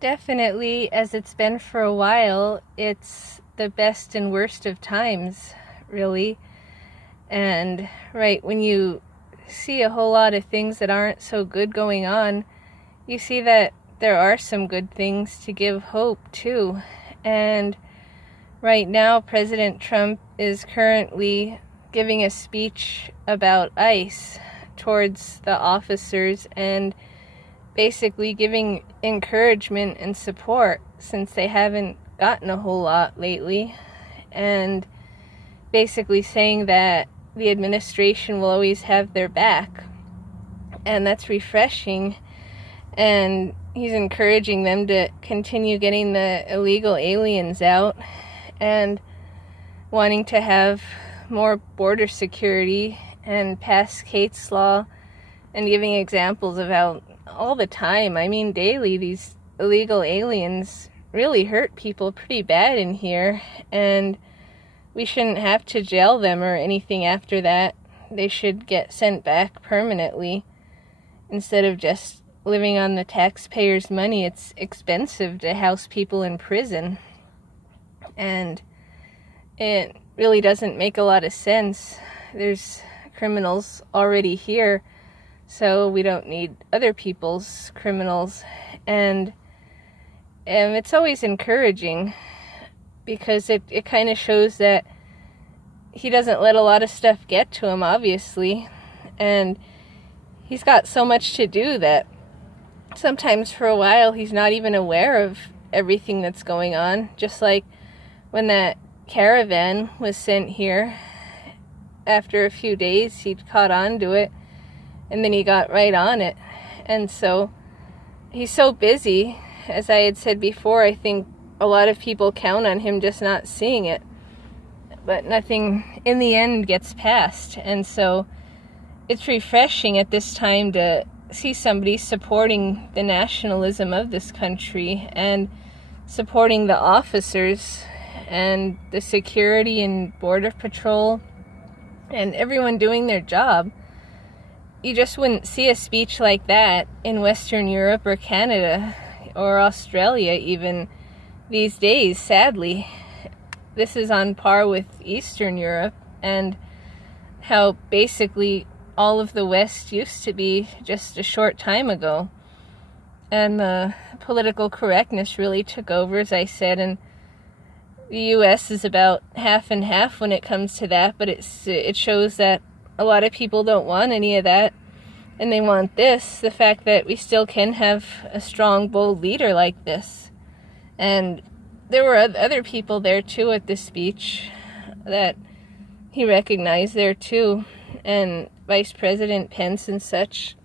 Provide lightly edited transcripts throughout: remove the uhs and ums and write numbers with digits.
Definitely, as it's been for a while, it's the best and worst of times, really. And right when you see a whole lot of things that aren't so good going on, you see that there are some good things to give hope too. And right now, President Trump is currently giving a speech about ICE towards the officers and basically giving encouragement and support since they haven't gotten a whole lot lately, and basically saying that the administration will always have their back. And that's refreshing. And he's encouraging them to continue getting the illegal aliens out and wanting to have more border security and pass Kate's Law, and giving examples of how all the time, I mean daily, these illegal aliens really hurt people pretty bad in here, and we shouldn't have to jail them or anything after that. They should get sent back permanently instead of just living on the taxpayers' money. It's expensive to house people in prison, and it really doesn't make a lot of sense. There's criminals already here, so we don't need other people's criminals. And it's always encouraging because it kind of shows that he doesn't let a lot of stuff get to him, obviously. And he's got so much to do that sometimes for a while he's not even aware of everything that's going on. Just like when that caravan was sent here, after a few days he'd caught on to it, and then he got right on it. And so he's so busy. As I had said before, I think a lot of people count on him just not seeing it. But nothing in the end gets passed. And so it's refreshing at this time to see somebody supporting the nationalism of this country and supporting the officers and the security and border patrol and everyone doing their job. You just wouldn't see a speech like that in Western Europe or Canada or Australia even these days, sadly. This is on par with Eastern Europe and how basically all of the West used to be just a short time ago. And the political correctness really took over, as I said, and the U.S. is about half and half when it comes to that, but it shows that a lot of people don't want any of that, and they want this, the fact that we still can have a strong, bold leader like this. And there were other people there, too, at this speech that he recognized there, too, and Vice President Pence and such.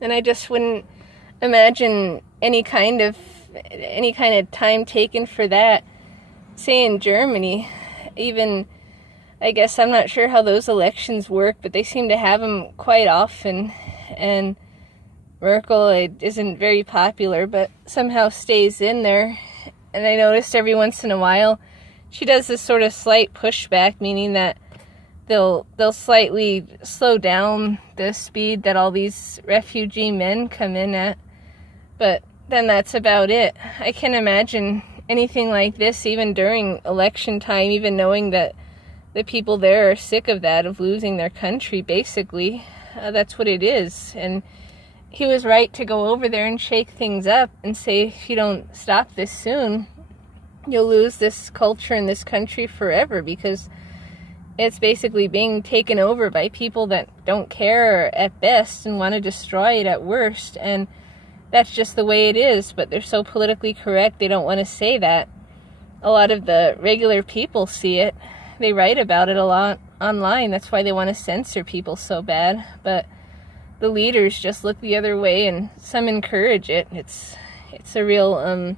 And I just wouldn't imagine any kind of time taken for that. Say in Germany, even, I guess I'm not sure how those elections work, but they seem to have them quite often, and Merkel isn't very popular, but somehow stays in there. And I noticed every once in a while she does this sort of slight pushback, meaning that they'll slightly slow down the speed that all these refugee men come in at, but then that's about it. I can't imagine anything like this even during election time, even knowing that the people there are sick of that, of losing their country, basically. That's what it is. And he was right to go over there and shake things up and say, if you don't stop this soon, you'll lose this culture in this country forever, because it's basically being taken over by people that don't care at best and want to destroy it at worst. And that's just the way it is, but they're so politically correct they don't want to say that. A lot of the regular people see it. They write about it a lot online. That's why they want to censor people so bad. But the leaders just look the other way, and some encourage it. It's a real,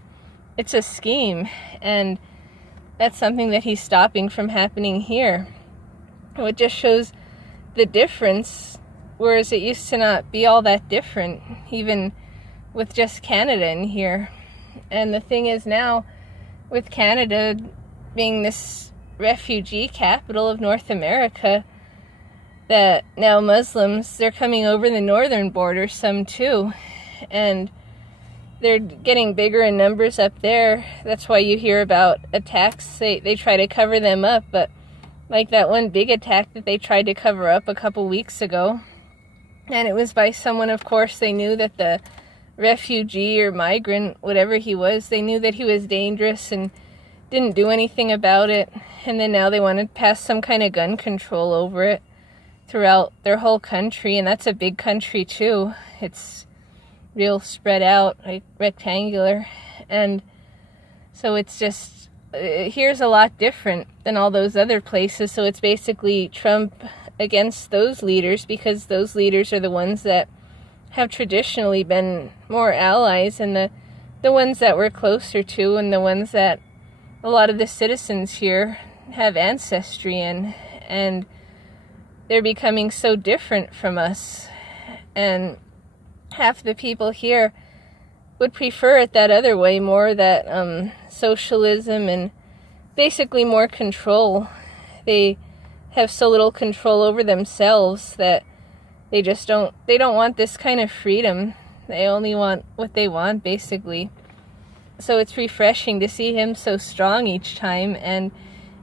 it's a scheme, and that's something that he's stopping from happening here. It just shows the difference, whereas it used to not be all that different, even with just Canada in here. And the thing is now, with Canada being this refugee capital of North America, that now Muslims, they're coming over the northern border, some too. And they're getting bigger in numbers up there. That's why you hear about attacks. They try to cover them up, but like that one big attack that they tried to cover up a couple weeks ago, and it was by someone, of course, they knew that the refugee or migrant, whatever he was, they knew that he was dangerous and didn't do anything about it. And then now they want to pass some kind of gun control over it throughout their whole country. And that's a big country too. It's real spread out, like rectangular. And so it's just, here's a lot different than all those other places. So it's basically Trump against those leaders, because those leaders are the ones that have traditionally been more allies, and the ones that we're closer to, and the ones that a lot of the citizens here have ancestry in, and they're becoming so different from us. And half the people here would prefer it that other way, more that socialism and basically more control. They have so little control over themselves that they don't want this kind of freedom. They only want what they want, basically. So it's refreshing to see him so strong each time, and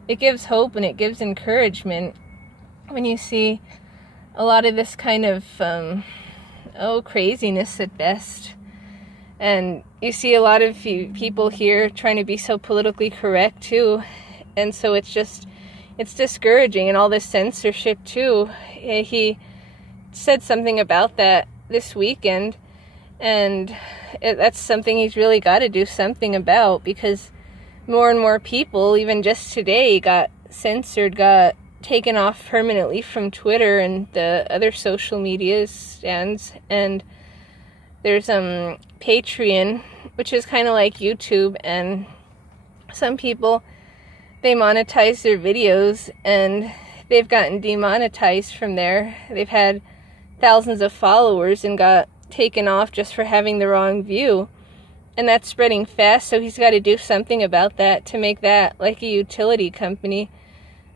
it gives hope and it gives encouragement when you see a lot of this kind of, craziness at best. And you see a lot of people here trying to be so politically correct too, and so it's discouraging, and all this censorship too. He said something about that this weekend, and that's something he's really got to do something about, because more and more people, even just today, got censored, got taken off permanently from Twitter and the other social media stands. And there's Patreon, which is kind of like YouTube, and some people, they monetize their videos and they've gotten demonetized from there. They've had thousands of followers and got taken off just for having the wrong view. And that's spreading fast, so he's got to do something about that to make that like a utility company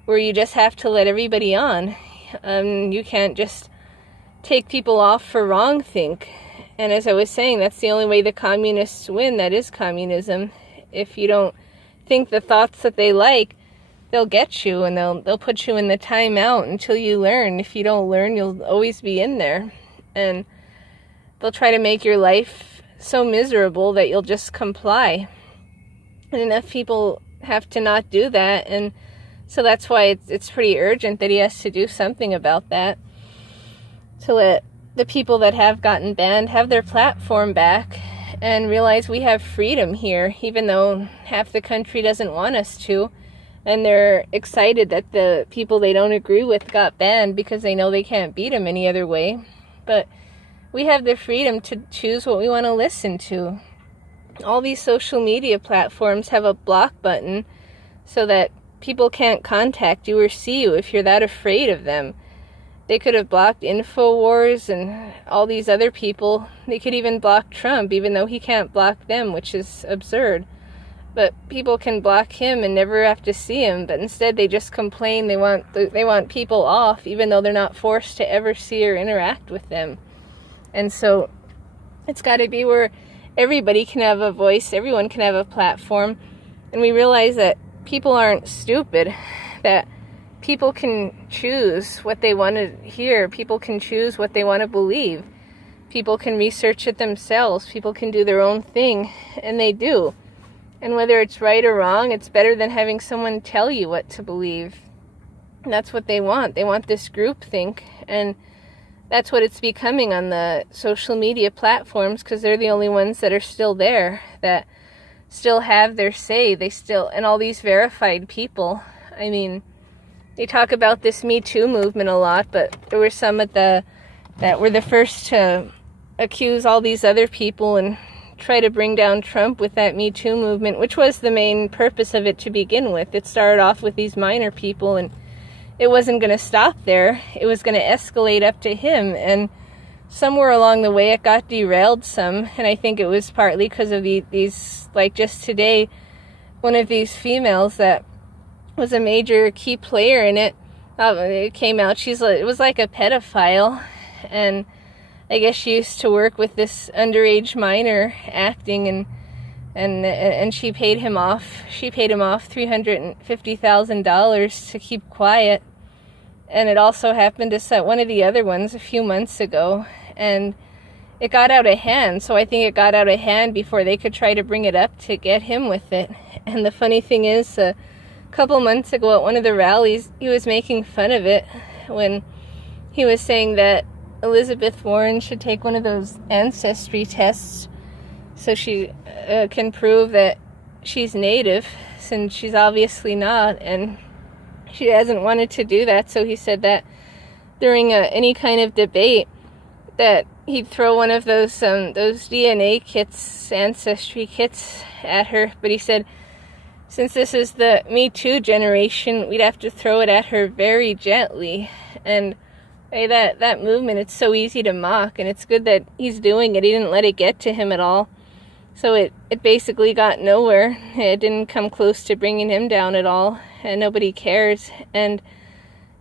where you just have to let everybody on. You can't just take people off for wrongthink. And as I was saying, that's the only way the communists win. That is communism. If you don't think the thoughts that they like, they'll get you, and they'll put you in the timeout until you learn. If you don't learn, you'll always be in there. And they'll try to make your life so miserable that you'll just comply. And enough people have to not do that, and so that's why it's pretty urgent that he has to do something about that, to let the people that have gotten banned have their platform back and realize we have freedom here, even though half the country doesn't want us to. And they're excited that the people they don't agree with got banned because they know they can't beat them any other way. But we have the freedom to choose what we want to listen to. All these social media platforms have a block button so that people can't contact you or see you if you're that afraid of them. They could have blocked InfoWars and all these other people. They could even block Trump, even though he can't block them, which is absurd. But people can block him and never have to see him. But instead, they just complain they want people off, even though they're not forced to ever see or interact with them. And so it's got to be where everybody can have a voice, everyone can have a platform, and we realize that people aren't stupid, that people can choose what they want to hear, people can choose what they want to believe, people can research it themselves, people can do their own thing, and they do. And whether it's right or wrong, it's better than having someone tell you what to believe. And that's what they want. They want this groupthink, and that's what it's becoming on the social media platforms, because they're the only ones that are still there, that still have their say. And all these verified people. I mean, they talk about this Me Too movement a lot, but there were some that were the first to accuse all these other people and try to bring down Trump with that Me Too movement, which was the main purpose of it to begin with. It started off with these minor people, and it wasn't going to stop there. It was going to escalate up to him, and somewhere along the way it got derailed some, and I think it was partly because of these, like just today, one of these females that was a major key player in it, it came out, it was like a pedophile, and I guess she used to work with this underage minor acting, and she paid him off. She paid him off $350,000 to keep quiet. And it also happened to set one of the other ones a few months ago, and it got out of hand. So I think it got out of hand before they could try to bring it up to get him with it. And the funny thing is, a couple months ago at one of the rallies, he was making fun of it when he was saying that Elizabeth Warren should take one of those ancestry tests so she can prove that she's Native, since she's obviously not, and she hasn't wanted to do that. So he said that during any kind of debate that he'd throw one of those DNA kits, ancestry kits, at her. But he said, since this is the Me Too generation, we'd have to throw it at her very gently. And hey, that movement, it's so easy to mock, and it's good that he's doing it. He didn't let it get to him at all. So it basically got nowhere. It didn't come close to bringing him down at all, and nobody cares. And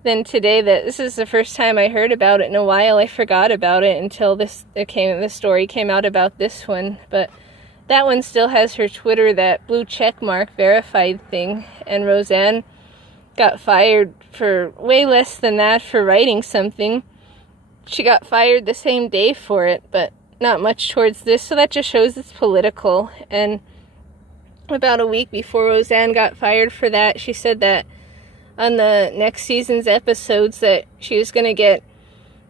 then today, this is the first time I heard about it in a while. I forgot about it until the story came out about this one. But that one still has her Twitter, that blue check mark verified thing, and Roseanne got fired for way less than that for writing something. She got fired the same day for it, but not much towards this, so that just shows it's political. And about a week before Roseanne got fired for that, she said that on the next season's episodes that she was going to get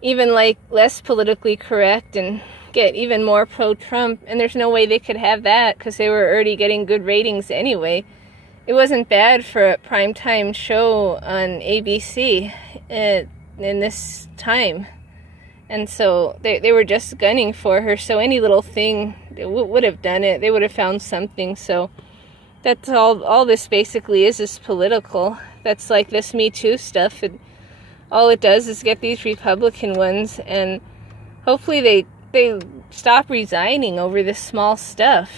even less politically correct and get even more pro-Trump, and there's no way they could have that because they were already getting good ratings anyway. It wasn't bad for a primetime show on ABC in this time. And so they were just gunning for her. So any little thing would have done it. They would have found something. So that's all this basically is political. That's like this Me Too stuff. All it does is get these Republican ones. And hopefully they stop resigning over this small stuff.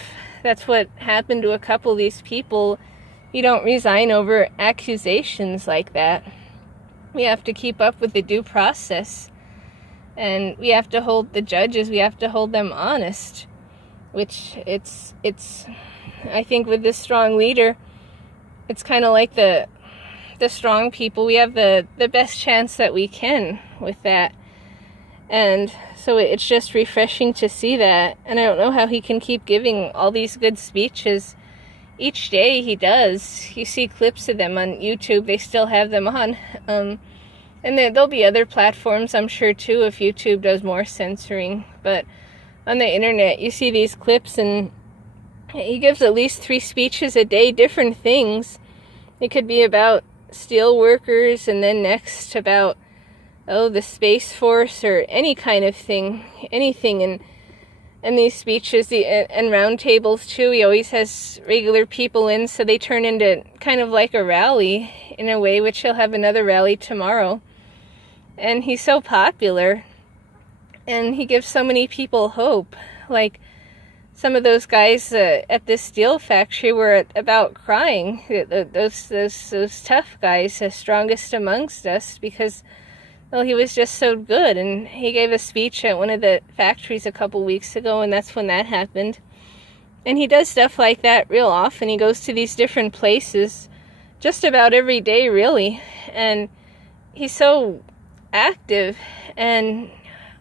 That's what happened to a couple of these people. You don't resign over accusations like that. We have to keep up with the due process. And we have to hold the judges, we have to hold them honest, which it's I think with this strong leader, it's kind of like the strong people. We have the best chance that we can with that. And so it's just refreshing to see that. And I don't know how he can keep giving all these good speeches. Each day he does. You see clips of them on YouTube. They still have them on. And there'll be other platforms, I'm sure, too, if YouTube does more censoring. But on the internet, you see these clips, and he gives at least 3 speeches a day, different things. It could be about steel workers, and then next about, the Space Force, or any kind of thing, anything. And these speeches, and roundtables, too, he always has regular people in, so they turn into kind of like a rally, in a way, which he'll have another rally tomorrow. And he's so popular, and he gives so many people hope. Like some of those guys at this steel factory were about crying. Those tough guys, the strongest amongst us, because he was just so good. And he gave a speech at one of the factories a couple weeks ago, and that's when that happened. And he does stuff like that real often. He goes to these different places just about every day, really. And he's so active, and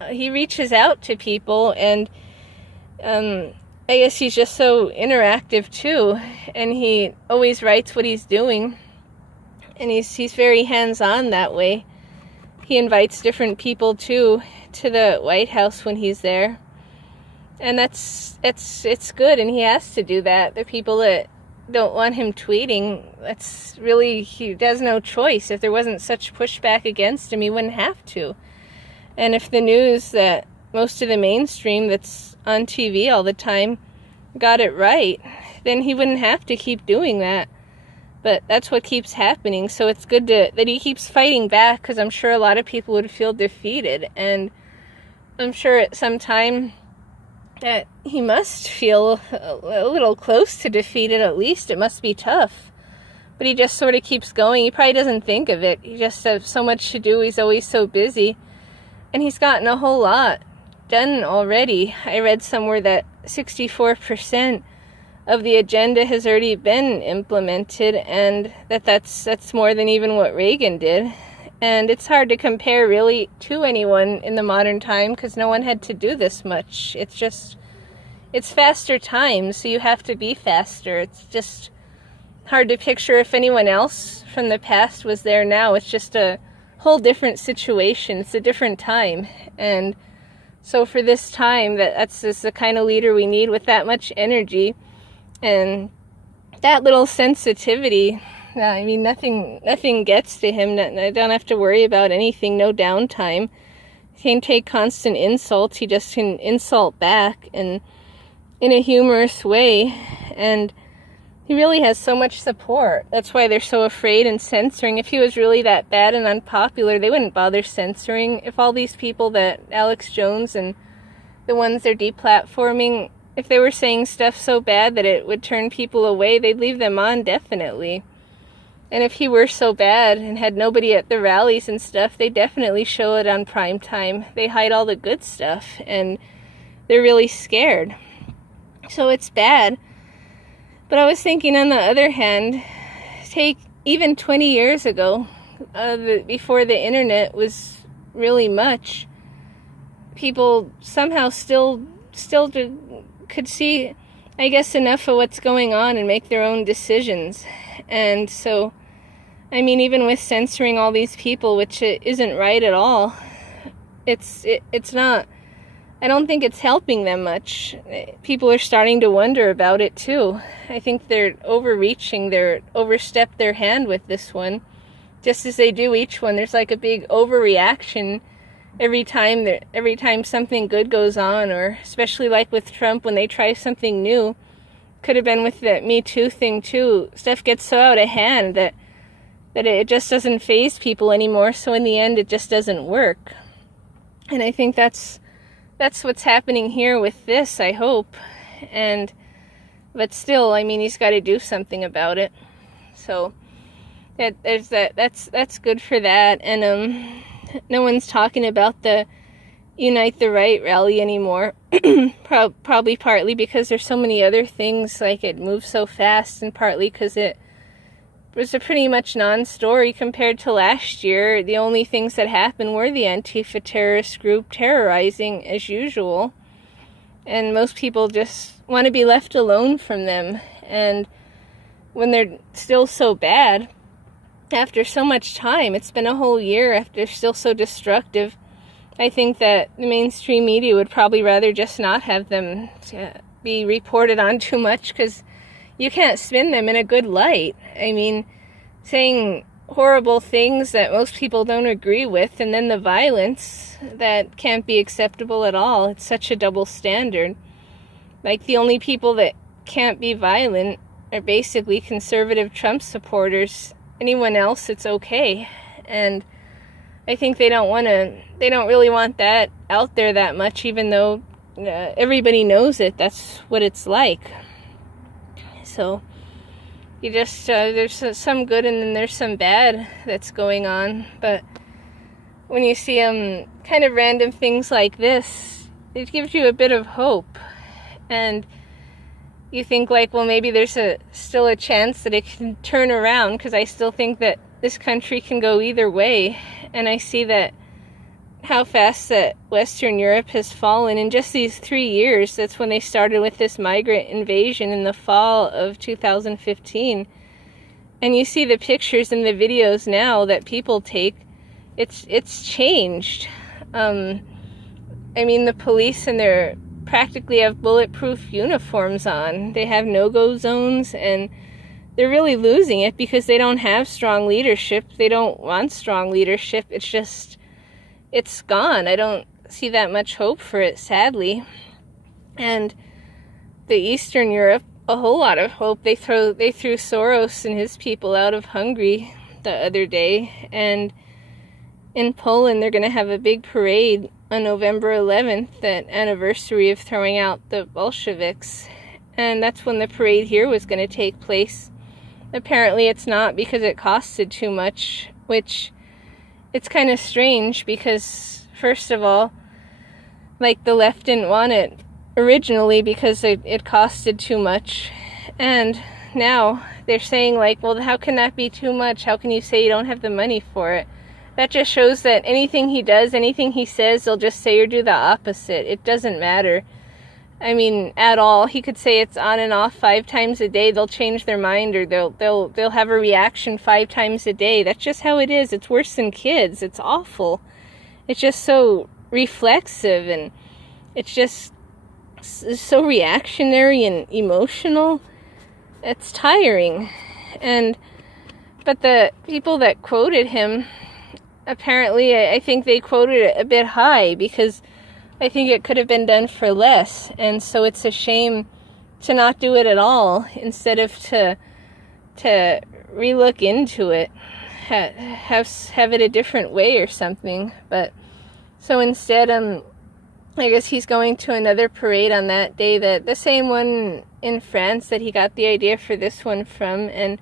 he reaches out to people, and I guess he's just so interactive too, and he always writes what he's doing, and he's very hands-on that way. He invites different people too to the White House when he's there, and it's good, and he has to do that. The people that don't want him tweeting, that's really, he has no choice. If there wasn't such pushback against him, he wouldn't have to. And if the news, that most of the mainstream that's on TV all the time, got it right, then he wouldn't have to keep doing that. But that's what keeps happening. So it's good that he keeps fighting back, because I'm sure a lot of people would feel defeated. And I'm sure at some time that he must feel a little close to defeated, at least. It must be tough. But he just sort of keeps going. He probably doesn't think of it. He just has so much to do. He's always so busy. And he's gotten a whole lot done already. I read somewhere that 64% of the agenda has already been implemented, and that's more than even what Reagan did. And it's hard to compare really to anyone in the modern time because no one had to do this much. It's faster times, so you have to be faster. It's just hard to picture if anyone else from the past was there now. It's just a whole different situation. It's a different time. And so for this time, that's just the kind of leader we need with that much energy and that little sensitivity. I mean, nothing gets to him. I don't have to worry about anything. No downtime. He can take constant insults. He just can insult back and in a humorous way. And he really has so much support. That's why they're so afraid and censoring. If he was really that bad and unpopular, they wouldn't bother censoring. If all these people that Alex Jones and the ones they're deplatforming, if they were saying stuff so bad that it would turn people away, they'd leave them on definitely. And if he were so bad and had nobody at the rallies and stuff, they definitely show it on prime time. They hide all the good stuff, and they're really scared. So it's bad. But I was thinking, on the other hand, take even 20 years ago, before the internet was really much, people somehow still could see, I guess, enough of what's going on and make their own decisions. And so, I mean, even with censoring all these people, which isn't right at all, it's not, I don't think it's helping them much. People are starting to wonder about it too. I think they're overreaching, they're overstepped their hand with this one. Just as they do each one, there's like a big overreaction every time something good goes on, or especially like with Trump when they try something new. Could have been with the Me Too thing too. Stuff gets so out of hand that it just doesn't faze people anymore, so in the end it just doesn't work. And I think that's what's happening here with this, I hope. But still, I mean, he's got to do something about it. So that's good for that. And no one's talking about the Unite the Right rally anymore. Probably partly because there's so many other things, like it moves so fast, and partly because it was a pretty much non-story compared to last year. The only things that happened were the Antifa terrorist group terrorizing as usual. And most people just want to be left alone from them. And when they're still so bad, after so much time, it's been a whole year after they're still so destructive, I think that the mainstream media would probably rather just not have them be reported on too much, because you can't spin them in a good light. I mean, saying horrible things that most people don't agree with, and then the violence, that can't be acceptable at all. It's such a double standard. Like, the only people that can't be violent are basically conservative Trump supporters. Anyone else, it's okay. And I think they don't really want that out there that much, even though everybody knows it. That's what it's like. So you just, there's some good and then there's some bad that's going on. But when you see kind of random things like this, it gives you a bit of hope. And you think, like, well, maybe there's still a chance that it can turn around, because I still think that this country can go either way. And I see that how fast that Western Europe has fallen in just these 3 years. That's when they started with this migrant invasion in the fall of 2015. And you see the pictures and the videos now that people take. It's changed. I mean, the police and their practically have bulletproof uniforms on. They have no-go zones, and they're really losing it because they don't have strong leadership. They don't want strong leadership. It's gone. I don't see that much hope for it, sadly. And the Eastern Europe, a whole lot of hope. They threw Soros and his people out of Hungary the other day. And in Poland, they're going to have a big parade on November 11th, that anniversary of throwing out the Bolsheviks. And that's when the parade here was going to take place. Apparently it's not, because it costed too much, which it's kind of strange because, first of all, like the left didn't want it originally because it costed too much. And now they're saying like, well, how can that be too much? How can you say you don't have the money for it? That just shows that anything he does, anything he says, they'll just say or do the opposite. It doesn't matter. I mean, at all. He could say it's on and off 5 times a day. They'll change their mind, or they'll have a reaction 5 times a day. That's just how it is. It's worse than kids. It's awful. It's just so reflexive, and it's just so reactionary and emotional. It's tiring. But the people that quoted him, apparently, I think they quoted it a bit high, because I think it could have been done for less. And so it's a shame to not do it at all, instead of to relook into it, have it a different way or something. But so instead, I guess he's going to another parade on that day, the same one in France that he got the idea for this one from, and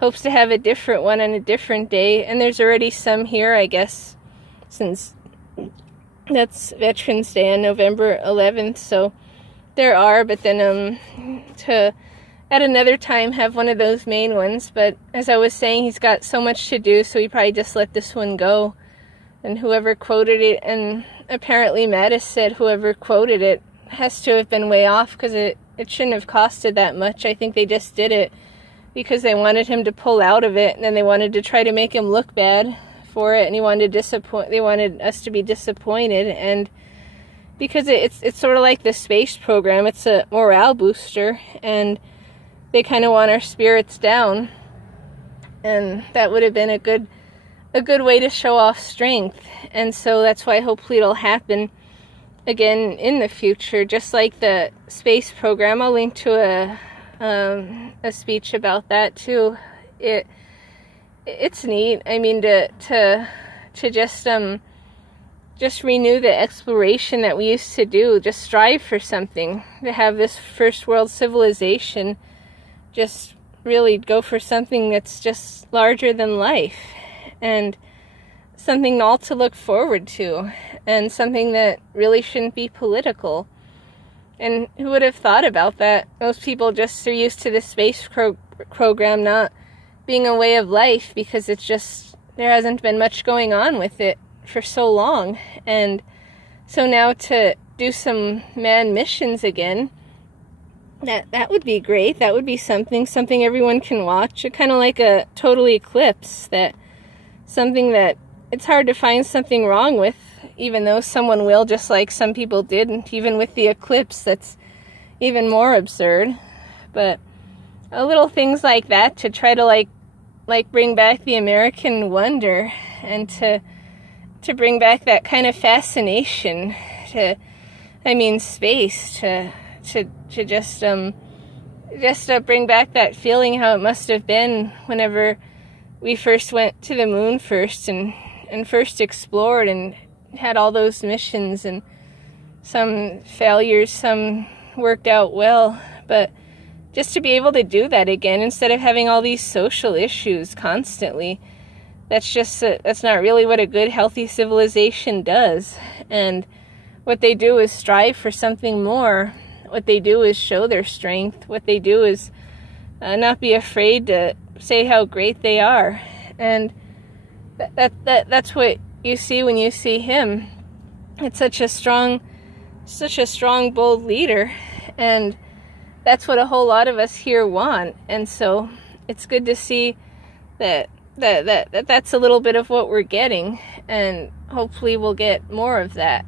hopes to have a different one on a different day. And there's already some here, I guess, since that's Veterans Day on November 11th, so there are. But then to at another time have one of those main ones. But as I was saying, he's got so much to do, so he probably just let this one go. And whoever quoted it, and apparently Mattis said whoever quoted it has to have been way off, because it shouldn't have costed that much. I think they just did it because they wanted him to pull out of it, and then they wanted to try to make him look bad for it, and they wanted us to be disappointed. And because it's sort of like the space program, it's a morale booster, and they kind of want our spirits down, and that would have been a good way to show off strength. And so that's why hopefully it'll happen again in the future, just like the space program. I'll link to a speech about that too. It's neat. I mean, to just renew the exploration that we used to do, just strive for something, to have this first world civilization, just really go for something that's just larger than life, and something all to look forward to, and something that really shouldn't be political. And who would have thought about that? Most people just are used to the space program not being a way of life, because it's just, there hasn't been much going on with it for so long. And so now to do some manned missions again, that would be great. That would be something everyone can watch. Kind of like a total eclipse, that something that it's hard to find something wrong with, even though someone will, just like some people did. And even with the eclipse, that's even more absurd. But little things like that, to try to like bring back the American wonder, and to bring back that kind of fascination to, space, to just bring back that feeling how it must have been whenever we first went to the moon first, and first explored and had all those missions, and some failures, some worked out well. But just to be able to do that again, instead of having all these social issues constantly, that's not really what a good, healthy civilization does. And what they do is strive for something more. What they do is show their strength. What they do is not be afraid to say how great they are. And that's what you see when you see him. It's such a strong, bold leader. And that's what a whole lot of us here want. And so it's good to see that's a little bit of what we're getting, and hopefully we'll get more of that.